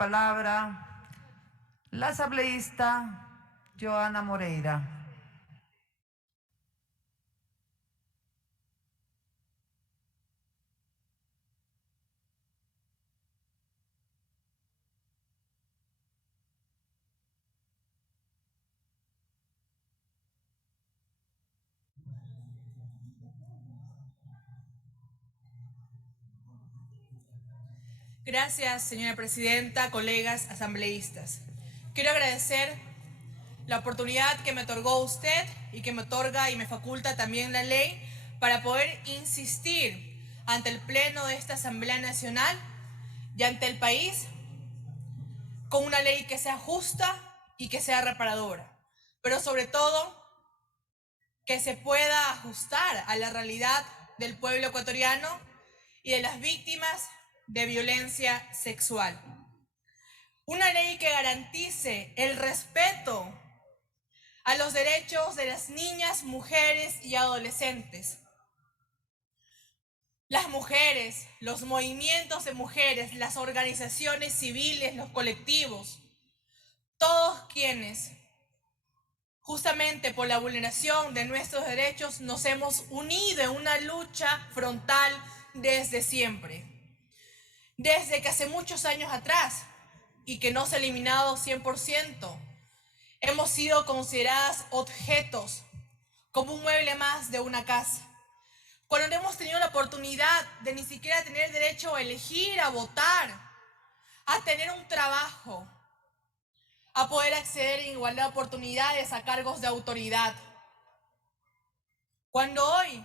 palabra la asambleísta Joana Moreira. Gracias, señora presidenta, colegas asambleístas. Quiero agradecer la oportunidad que me otorgó usted y que me otorga y me faculta también la ley para poder insistir ante el Pleno de esta Asamblea Nacional y ante el país con una ley que sea justa y que sea reparadora, pero sobre todo que se pueda ajustar a la realidad del pueblo ecuatoriano y de las víctimas de violencia sexual. Una ley que garantice el respeto a los derechos de las niñas, mujeres y adolescentes. Las mujeres, los movimientos de mujeres, las organizaciones civiles, los colectivos, todos quienes, justamente por la vulneración de nuestros derechos, nos hemos unido en una lucha frontal desde siempre. Desde que hace muchos años atrás, y que no se ha eliminado 100%, hemos sido consideradas objetos, como un mueble más de una casa. Cuando no hemos tenido la oportunidad de ni siquiera tener derecho a elegir, a votar, a tener un trabajo, a poder acceder en igualdad de oportunidades a cargos de autoridad. Cuando hoy,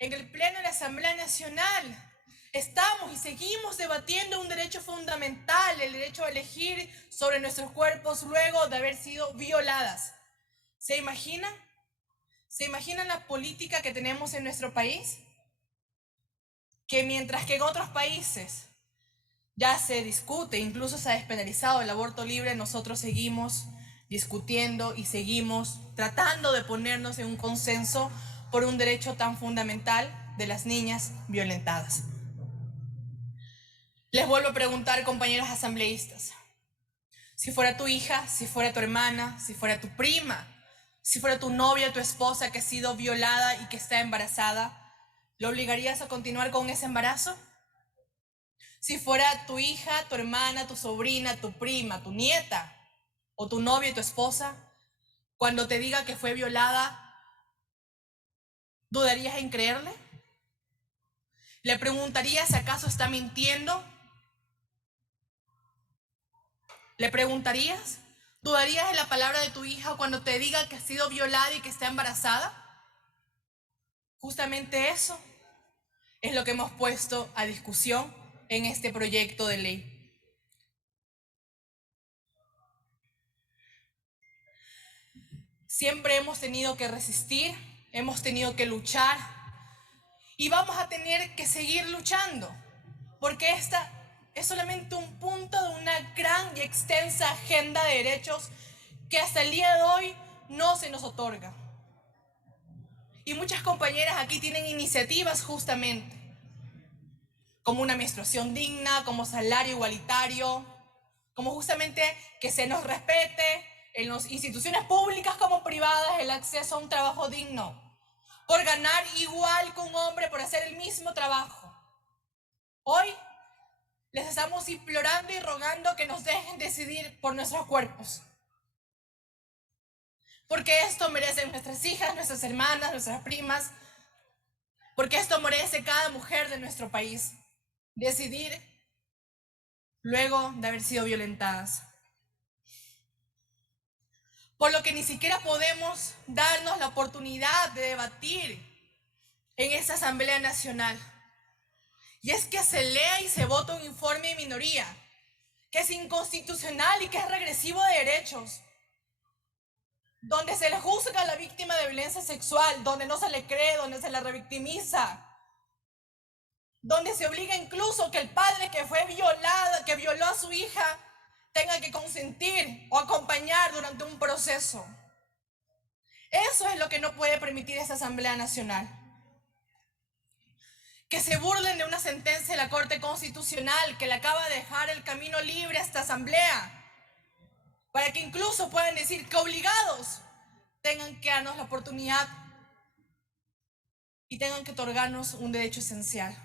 en el Pleno de la Asamblea Nacional, estamos y seguimos debatiendo un derecho fundamental, el derecho a elegir sobre nuestros cuerpos luego de haber sido violadas. ¿Se imaginan? ¿Se imaginan la política que tenemos en nuestro país? Que mientras que en otros países ya se discute, incluso se ha despenalizado el aborto libre, nosotros seguimos discutiendo y seguimos tratando de ponernos en un consenso por un derecho tan fundamental de las niñas violentadas. Les vuelvo a preguntar, compañeros asambleístas, si fuera tu hija, si fuera tu hermana, si fuera tu prima, si fuera tu novia, tu esposa que ha sido violada y que está embarazada, ¿lo obligarías a continuar con ese embarazo? Si fuera tu hija, tu hermana, tu sobrina, tu prima, tu nieta o tu novia y tu esposa, cuando te diga que fue violada, ¿dudarías en creerle? ¿Le preguntarías si acaso está mintiendo? ¿Le preguntarías? ¿Dudarías en la palabra de tu hija cuando te diga que ha sido violada y que está embarazada? Justamente eso es lo que hemos puesto a discusión en este proyecto de ley. Siempre hemos tenido que resistir, hemos tenido que luchar y vamos a tener que seguir luchando, porque esta es solamente un punto de una gran y extensa agenda de derechos que hasta el día de hoy no se nos otorga. Y muchas compañeras aquí tienen iniciativas justamente, como una menstruación digna, como salario igualitario, como justamente que se nos respete en las instituciones públicas como privadas el acceso a un trabajo digno, por ganar igual que un hombre por hacer el mismo trabajo. Hoy les estamos implorando y rogando que nos dejen decidir por nuestros cuerpos, porque esto merecen nuestras hijas, nuestras hermanas, nuestras primas, porque esto merece cada mujer de nuestro país, decidir luego de haber sido violentadas. Por lo que ni siquiera podemos darnos la oportunidad de debatir en esta Asamblea Nacional. Y es que se lea y se vota un informe de minoría, que es inconstitucional y que es regresivo de derechos, donde se le juzga a la víctima de violencia sexual, donde no se le cree, donde se le revictimiza, donde se obliga incluso que el padre que fue violado, que violó a su hija, tenga que consentir o acompañar durante un proceso. Eso es lo que no puede permitir esta Asamblea Nacional. que se burlen de una sentencia de la Corte Constitucional que le acaba de dejar el camino libre a esta asamblea, para que incluso puedan decir que obligados tengan que darnos la oportunidad y tengan que otorgarnos un derecho esencial.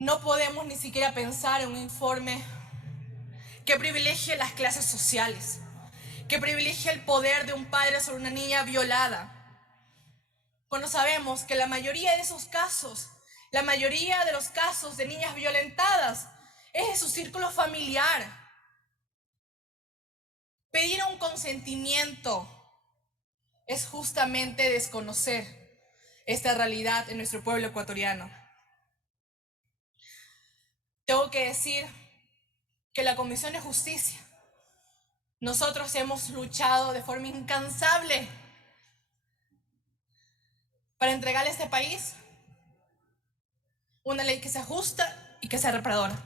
No podemos ni siquiera pensar en un informe que privilegie las clases sociales, que privilegie el poder de un padre sobre una niña violada, cuando sabemos que la mayoría de esos casos, la mayoría de los casos de niñas violentadas es de su círculo familiar. Pedir un consentimiento es justamente desconocer esta realidad en nuestro pueblo ecuatoriano. Tengo que decir que la Comisión de Justicia, nosotros hemos luchado de forma incansable para entregarle a este país una ley que sea justa y que sea reparadora.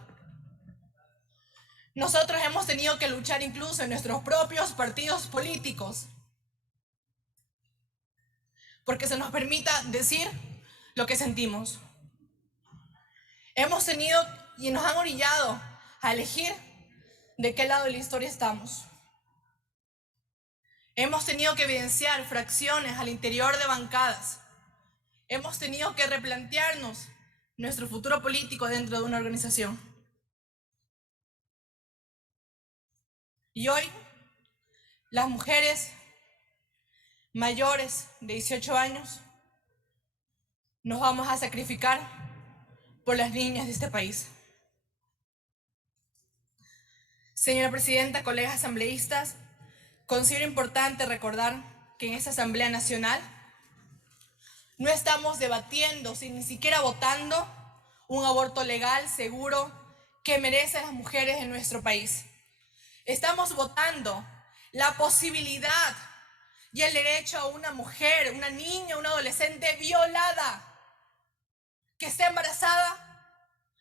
Nosotros hemos tenido que luchar incluso en nuestros propios partidos políticos porque se nos permita decir lo que sentimos. Hemos tenido y nos han orillado a elegir de qué lado de la historia estamos. Hemos tenido que evidenciar fracciones al interior de bancadas. Hemos tenido que replantearnos nuestro futuro político dentro de una organización. Y hoy, las mujeres mayores de 18 años nos vamos a sacrificar por las niñas de este país. Señora Presidenta, colegas asambleístas, considero importante recordar que en esta Asamblea Nacional no estamos debatiendo, sin ni siquiera votando, un aborto legal, seguro, que merecen las mujeres en nuestro país. Estamos votando la posibilidad y el derecho a una mujer, una niña, una adolescente violada, que esté embarazada,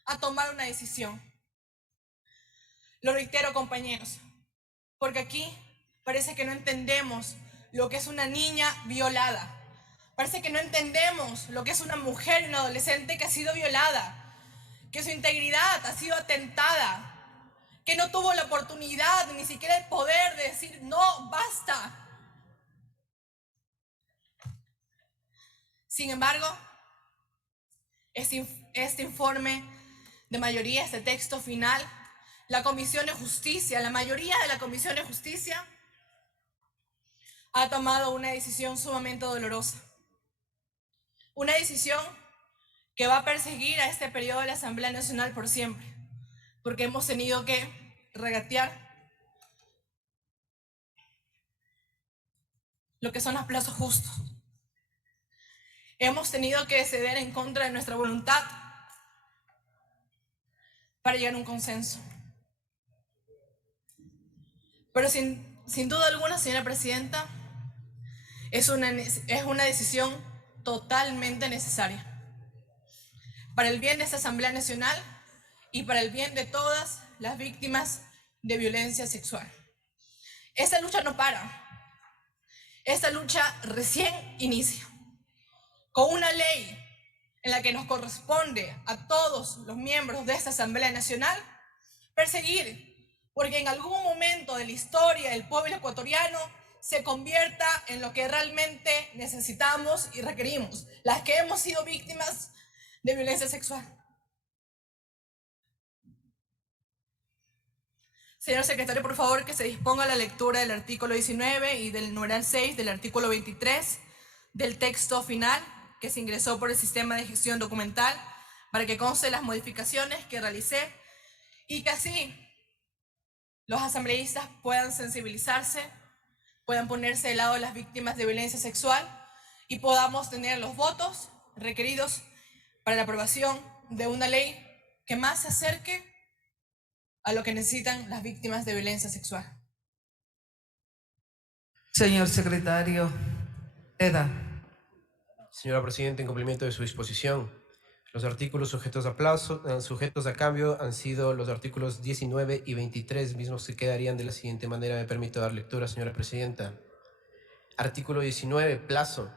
a tomar una decisión. Lo reitero, compañeros, porque aquí parece que no entendemos lo que es una niña violada. Parece que no entendemos lo que es una mujer, una adolescente que ha sido violada, que su integridad ha sido atentada, que no tuvo la oportunidad ni siquiera el poder de decir no, basta. Sin embargo, este informe de mayoría, este texto final, la Comisión de Justicia, la mayoría de la Comisión de Justicia ha tomado una decisión sumamente dolorosa. Una decisión que va a perseguir a este periodo de la Asamblea Nacional por siempre, porque hemos tenido que regatear lo que son los plazos justos. Hemos tenido que ceder en contra de nuestra voluntad para llegar a un consenso. Pero sin duda alguna, señora Presidenta, es una decisión totalmente necesaria para el bien de esta Asamblea Nacional y para el bien de todas las víctimas de violencia sexual. Esta lucha no para. Esta lucha recién inicia. Con una ley en la que nos corresponde a todos los miembros de esta Asamblea Nacional perseguir, porque en algún momento de la historia del pueblo ecuatoriano se convierta en lo que realmente necesitamos y requerimos, las que hemos sido víctimas de violencia sexual. Señor secretario, por favor, que se disponga la lectura del artículo 19 y del numeral 6 del artículo 23 del texto final que se ingresó por el sistema de gestión documental para que conste las modificaciones que realicé y que así los asambleístas puedan sensibilizarse, puedan ponerse del lado de las víctimas de violencia sexual y podamos tener los votos requeridos para la aprobación de una ley que más se acerque a lo que necesitan las víctimas de violencia sexual. Señor secretario, Eda. Señora Presidenta, en cumplimiento de su disposición, los artículos sujetos a cambio han sido los artículos 19 y 23, mismos que quedarían de la siguiente manera. Me permito dar lectura, señora Presidenta. Artículo 19, plazo.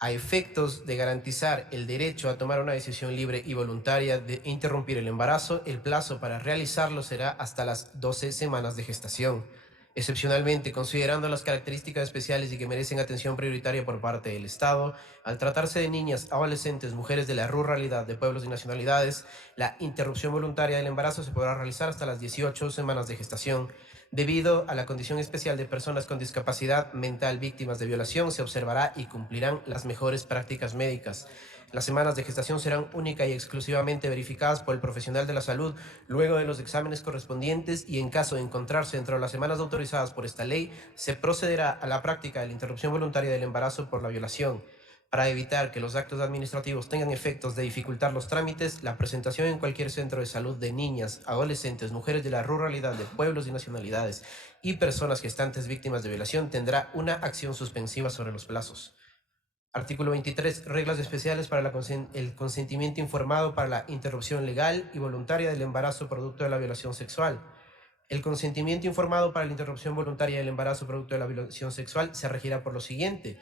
A efectos de garantizar el derecho a tomar una decisión libre y voluntaria de interrumpir el embarazo, el plazo para realizarlo será hasta las 12 semanas de gestación. Excepcionalmente, considerando las características especiales y que merecen atención prioritaria por parte del Estado, al tratarse de niñas, adolescentes, mujeres de la ruralidad, de pueblos y nacionalidades, la interrupción voluntaria del embarazo se podrá realizar hasta las 18 semanas de gestación. Debido a la condición especial de personas con discapacidad mental víctimas de violación, se observará y cumplirán las mejores prácticas médicas. Las semanas de gestación serán única y exclusivamente verificadas por el profesional de la salud luego de los exámenes correspondientes y en caso de encontrarse dentro de las semanas autorizadas por esta ley, se procederá a la práctica de la interrupción voluntaria del embarazo por la violación. Para evitar que los actos administrativos tengan efectos de dificultar los trámites, la presentación en cualquier centro de salud de niñas, adolescentes, mujeres de la ruralidad, de pueblos y nacionalidades y personas gestantes víctimas de violación tendrá una acción suspensiva sobre los plazos. Artículo 23. Reglas especiales para el consentimiento informado para la interrupción legal y voluntaria del embarazo producto de la violación sexual. El consentimiento informado para la interrupción voluntaria del embarazo producto de la violación sexual se regirá por lo siguiente.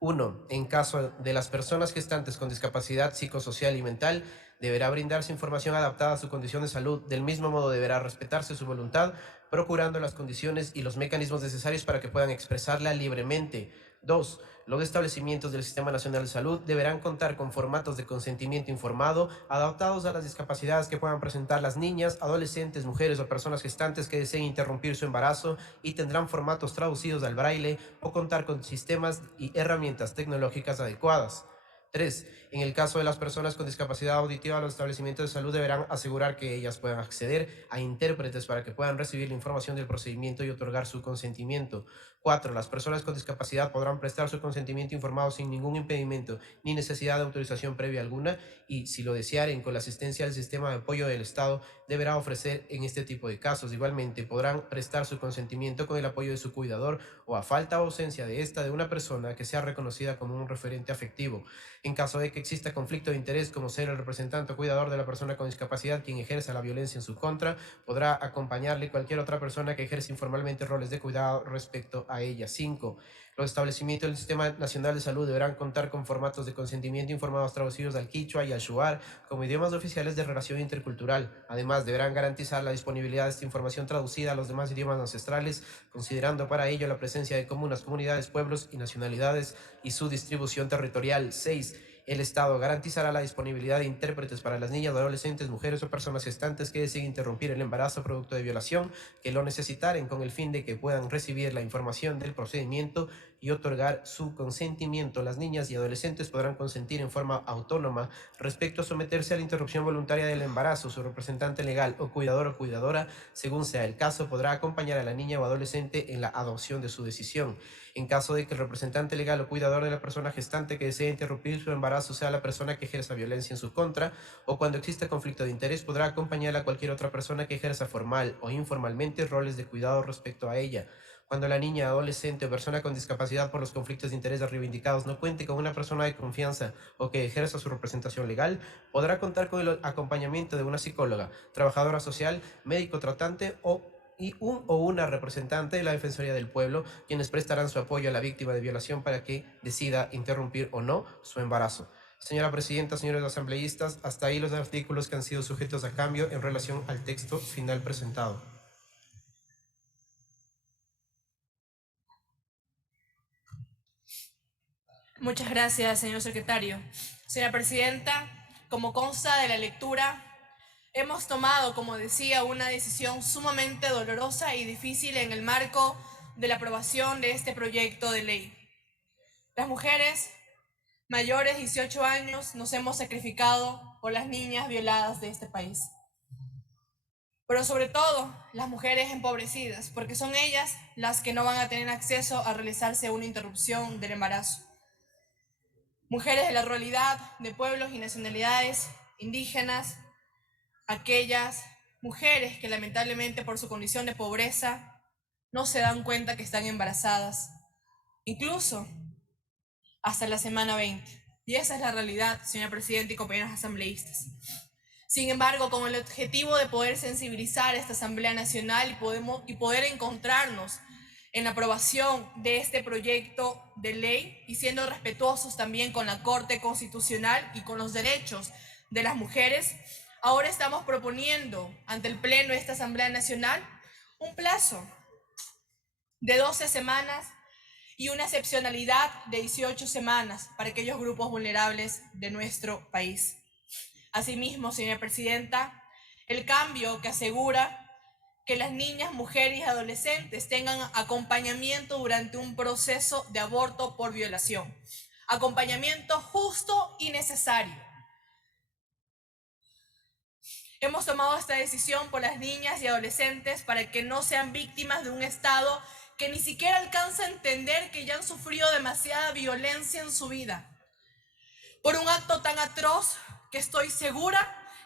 1. En caso de las personas gestantes con discapacidad psicosocial y mental, deberá brindarse información adaptada a su condición de salud. Del mismo modo, deberá respetarse su voluntad, procurando las condiciones y los mecanismos necesarios para que puedan expresarla libremente. 2. Los establecimientos del Sistema Nacional de Salud deberán contar con formatos de consentimiento informado adaptados a las discapacidades que puedan presentar las niñas, adolescentes, mujeres o personas gestantes que deseen interrumpir su embarazo y tendrán formatos traducidos al braille o contar con sistemas y herramientas tecnológicas adecuadas. 3. En el caso de las personas con discapacidad auditiva, los establecimientos de salud deberán asegurar que ellas puedan acceder a intérpretes para que puedan recibir la información del procedimiento y otorgar su consentimiento. 4. Las personas con discapacidad podrán prestar su consentimiento informado sin ningún impedimento ni necesidad de autorización previa alguna y, si lo desearen, con la asistencia del sistema de apoyo del Estado, deberá ofrecer en este tipo de casos. Igualmente, podrán prestar su consentimiento con el apoyo de su cuidador o, a falta o ausencia de esta, de una persona que sea reconocida como un referente afectivo. En caso de que exista conflicto de interés, como ser el representante o cuidador de la persona con discapacidad quien ejerza la violencia en su contra, podrá acompañarle cualquier otra persona que ejerce informalmente roles de cuidado respecto a ella. 5. Los establecimientos del Sistema Nacional de Salud deberán contar con formatos de consentimiento informados traducidos al quichua y al shuar como idiomas oficiales de relación intercultural. Además, deberán garantizar la disponibilidad de esta información traducida a los demás idiomas ancestrales, considerando para ello la presencia de comunas, comunidades, pueblos y nacionalidades y su distribución territorial. 6. El Estado garantizará la disponibilidad de intérpretes para las niñas, adolescentes, mujeres o personas gestantes que deseen interrumpir el embarazo producto de violación, que lo necesitaren con el fin de que puedan recibir la información del procedimiento y otorgar su consentimiento. Las niñas y adolescentes podrán consentir en forma autónoma respecto a someterse a la interrupción voluntaria del embarazo. Su representante legal o cuidador o cuidadora, según sea el caso, podrá acompañar a la niña o adolescente en la adopción de su decisión. En caso de que el representante legal o cuidador de la persona gestante que desee interrumpir su embarazo sea la persona que ejerza violencia en su contra, o cuando exista conflicto de interés, podrá acompañar a cualquier otra persona que ejerza formal o informalmente roles de cuidado respecto a ella. Cuando la niña, adolescente o persona con discapacidad por los conflictos de interés reivindicados no cuente con una persona de confianza o que ejerza su representación legal, podrá contar con el acompañamiento de una psicóloga, trabajadora social, médico tratante y un o una representante de la Defensoría del Pueblo, quienes prestarán su apoyo a la víctima de violación para que decida interrumpir o no su embarazo. Señora Presidenta, señores asambleístas, hasta ahí los artículos que han sido sujetos a cambio en relación al texto final presentado. Muchas gracias, señor secretario. Señora Presidenta, como consta de la lectura, hemos tomado, como decía, una decisión sumamente dolorosa y difícil en el marco de la aprobación de este proyecto de ley. Las mujeres mayores de 18 años nos hemos sacrificado por las niñas violadas de este país. Pero sobre todo, las mujeres empobrecidas, porque son ellas las que no van a tener acceso a realizarse una interrupción del embarazo. Mujeres de la ruralidad, de pueblos y nacionalidades indígenas, aquellas mujeres que lamentablemente por su condición de pobreza no se dan cuenta que están embarazadas, incluso hasta la semana 20. Y esa es la realidad, señora Presidenta y compañeros asambleístas. Sin embargo, con el objetivo de poder sensibilizar a esta Asamblea Nacional y poder encontrarnos en la aprobación de este proyecto de ley y siendo respetuosos también con la Corte Constitucional y con los derechos de las mujeres, ahora estamos proponiendo ante el Pleno de esta Asamblea Nacional un plazo de 12 semanas y una excepcionalidad de 18 semanas para aquellos grupos vulnerables de nuestro país. Asimismo, señora presidenta, el cambio que asegura que las niñas, mujeres y adolescentes tengan acompañamiento durante un proceso de aborto por violación. Acompañamiento justo y necesario. Hemos tomado esta decisión por las niñas y adolescentes para que no sean víctimas de un Estado que ni siquiera alcanza a entender que ya han sufrido demasiada violencia en su vida. Por un acto tan atroz que estoy segura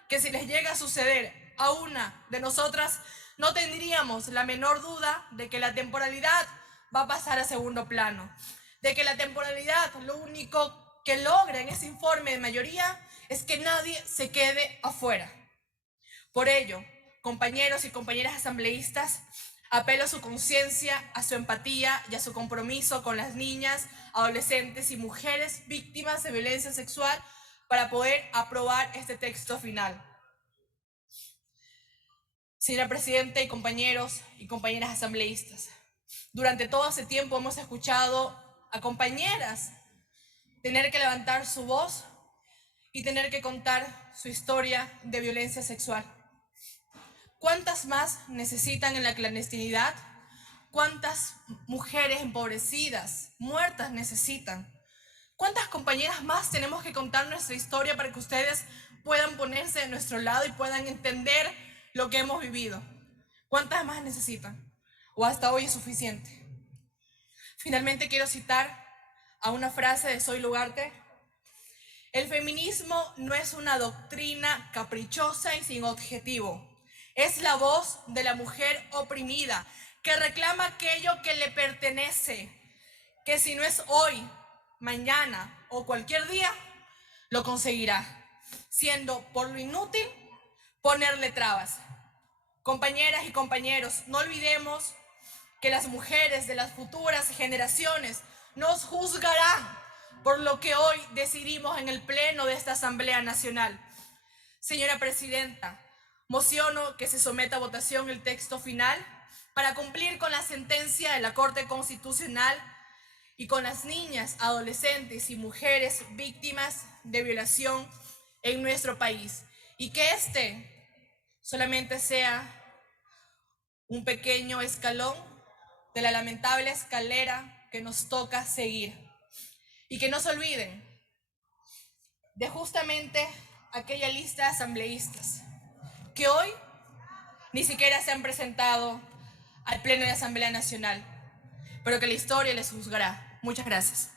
que si les llega a suceder a una de nosotras, no tendríamos la menor duda de que la temporalidad va a pasar a segundo plano, de que la temporalidad lo único que logra en ese informe de mayoría es que nadie se quede afuera. Por ello, compañeros y compañeras asambleístas, apelo a su conciencia, a su empatía y a su compromiso con las niñas, adolescentes y mujeres víctimas de violencia sexual para poder aprobar este texto final. Señora Presidenta y compañeros y compañeras asambleístas, durante todo ese tiempo hemos escuchado a compañeras tener que levantar su voz y tener que contar su historia de violencia sexual. ¿Cuántas más necesitan en la clandestinidad? ¿Cuántas mujeres empobrecidas, muertas necesitan? ¿Cuántas compañeras más tenemos que contar nuestra historia para que ustedes puedan ponerse de nuestro lado y puedan entender lo que hemos vivido? ¿Cuántas más necesitan? ¿O hasta hoy es suficiente? Finalmente quiero citar a una frase de Zoilo Ugarte. El feminismo no es una doctrina caprichosa y sin objetivo. Es la voz de la mujer oprimida que reclama aquello que le pertenece, que si no es hoy, mañana o cualquier día, lo conseguirá, siendo por lo inútil ponerle trabas. Compañeras y compañeros, no olvidemos que las mujeres de las futuras generaciones nos juzgarán por lo que hoy decidimos en el Pleno de esta Asamblea Nacional. Señora Presidenta, mociono que se someta a votación el texto final para cumplir con la sentencia de la Corte Constitucional y con las niñas, adolescentes y mujeres víctimas de violación en nuestro país. Y que este solamente sea un pequeño escalón de la lamentable escalera que nos toca seguir. Y que no se olviden de justamente aquella lista de asambleístas que hoy ni siquiera se han presentado al Pleno de la Asamblea Nacional, pero que la historia les juzgará. Muchas gracias.